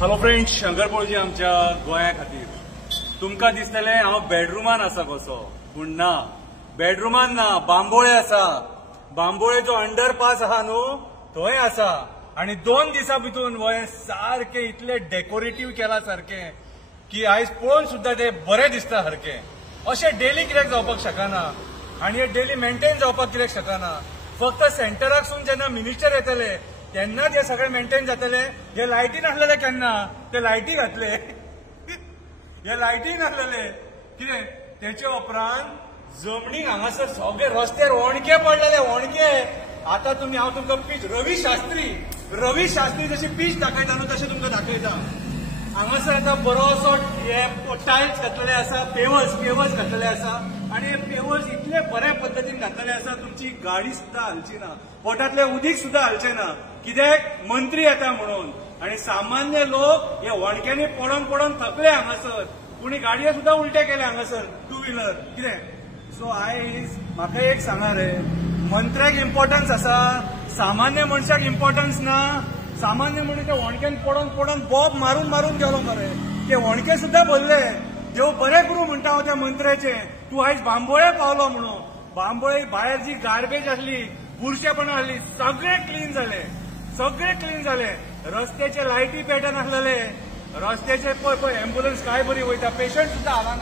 Hello friends, शंकरपोळजी आमच्या गोंया खातीर तुमकां दिसतलें हांव बेडरूमान आसा कसो, पूण ना, बेडरूमान ना, बांबोळे आसा. बांबोळेचो अंडरपास आहा न्हू, थंय आसा. आनी 2 दिसां भितर वय सारखे इतले डेकोरेटीव केला सारखे की आयज पळोवन सुद्धा ते बरें दिसता सारखे. अशें डेली कित्याक जावपाक शकना आनी हे डेली मेंटेन जावपाक कित्याक शकना. फक्त सेंटराकसून जेन्ना मिनिस्टर येतले तेन्ना ते सगळे मेंटेन जातले. हे लायटी नासलेले केन्ना, ते लायटी घातले. हे लायटी नासलेले कितें तेचे उपरांत जमनीक हांगासर सगळे रस्त्यार वणके पडलेले, वणके. आता हांव तुमकां पीच रवी शास्त्री जशी पीच दाखयता न्हू तशें तुमकां दाखयता. हांगासर आता बरोसो टायल्स घातलेले आसा, पेवर्स घातलेले आसा. आनी हे पेवर्स इतले बऱ्या पद्दतीन घातलेले आसा तुमची गाडी सुद्धा हलची ना, पोटातले उदीक सुद्धा हलचे ना. कित्याक मंत्री येता म्हणून. आनी सामान्य लोक हे वणक्यांनी पडोन थकले हांगासर. कोणी गाडये सुद्धा उलटे केले हांगासर, 2 व्हिलर कितें. सो आयज म्हाका एक सांगा रे, मंत्र्याक इम्पॉर्टन्स आसा, सामान्य मनशाक इम्पॉर्टन्स ना. सामान्य मनीस ते वणक्यान पडोन बॉब मारून गेलो मरे. ते वणके सुद्धा बोलले देव बरें करूं म्हणटा हांव त्या मंत्र्याचे. तूं आयज बांबोळे पावलो म्हणून. बांबोळे भायर जी गार्बेज आसली, बुरशेपणां आसली, सगळे क्लीन जाले. रस्त्याचे लायटी पेटन आसलेले, रस्त्याचे पळय एम्ब्युलन्स काय बरी वयता, पेशंट सुद्धा आला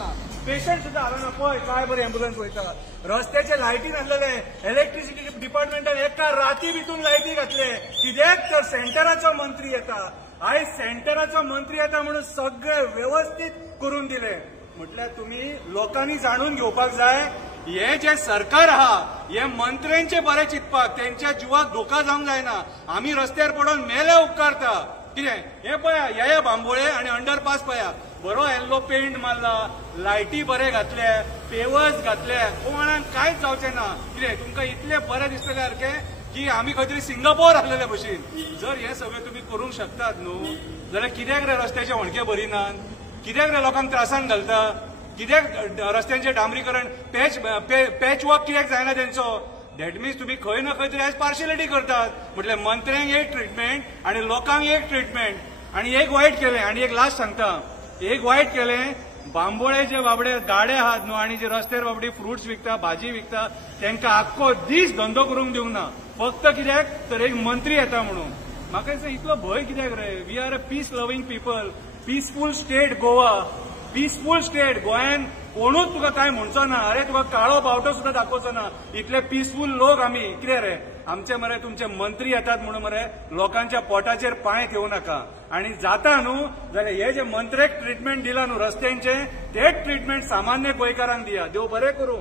ना पळय काय बरी एम्ब्युलन्स वयता. रस्त्याचे लायटी नासलेले, इलेक्ट्रिसिटी डिपार्टमेंटान एका राती भितून लायटी घातले. कित्याक तर सेंटराचो मंत्री येता. आयज सेंटराचो मंत्री येता म्हणून सगळे व्यवस्थित करून दिले. म्हटल्यार तुम्ही लोकांनी जाणून घेवपाक जाय, हे जे सरकार आहा हे मंत्र्यांचे बरें चिंतपाक, त्यांच्या जिवाक धोका जावंक जायना. आमी रस्त्यार पडोन मेले उपकारता कितें. हे पळया, हे बांबोळे आनी अंडरपास पळया, बरो येल्लो पेंट मारला, लायटी बरे घातले, पेवर्स घातले, कोणाक कांयच जावचें ना. कितें तुमकां इतले बरें दिसतले सारखे की आमी खंय तरी सिंगापोर आसलेले भशेन. जर हे सगळे तुम्ही करूंक शकतात न्हू, जाल्यार कित्याक रे रस्त्याचे वणके भरिनात, कित्याक रे लोकांक त्रासान घालता, कित्याक रस्त्यांचे डांबरीकरण पॅच वर्क कित्याक जायना तेंचो. दॅट मिन्स तुम्ही खंय ना खंय तरी आयज पार्शियलिटी करतात. म्हटल्यार मंत्र्यांक एक ट्रिटमेंट आनी लोकांक एक ट्रिटमेंट. आनी एक वायट केलें, आनी एक लास्ट सांगता, एक वायट केलें. बांबोळे जे बाबडे गाडे आहात न्हू आनी जे रस्त्यार बाबडी फ्रुट्स विकता, भाजी विकता, तांकां आख्खो दीस धंदो करूंक दिवंक ना. फक्त कित्याक तर एक मंत्री येता म्हणून. म्हाका दिसता इतलो भंय कित्याक रे. We are a peace loving people, peaceful state Goa, peaceful state. गोंयान कोणूच तुका काय म्हणचो ना, अरे तुका काळो बावटो सुद्धा दाखोवचो ना. इतले पीसफूल लोक आमी. कितें रे आमचे मरे तुमचे मंत्री येतात म्हणून मरे लोकांच्या पोटाचेर पांय ठेवू नाका. आनी जाता न्हू जाल्यार हे जे मंत्र्याक ट्रिटमेंट दिला न्हू रस्त्यांचे, तेच ट्रिटमेंट सामान्य गोंयकारांक दिया. देव बरें करूं.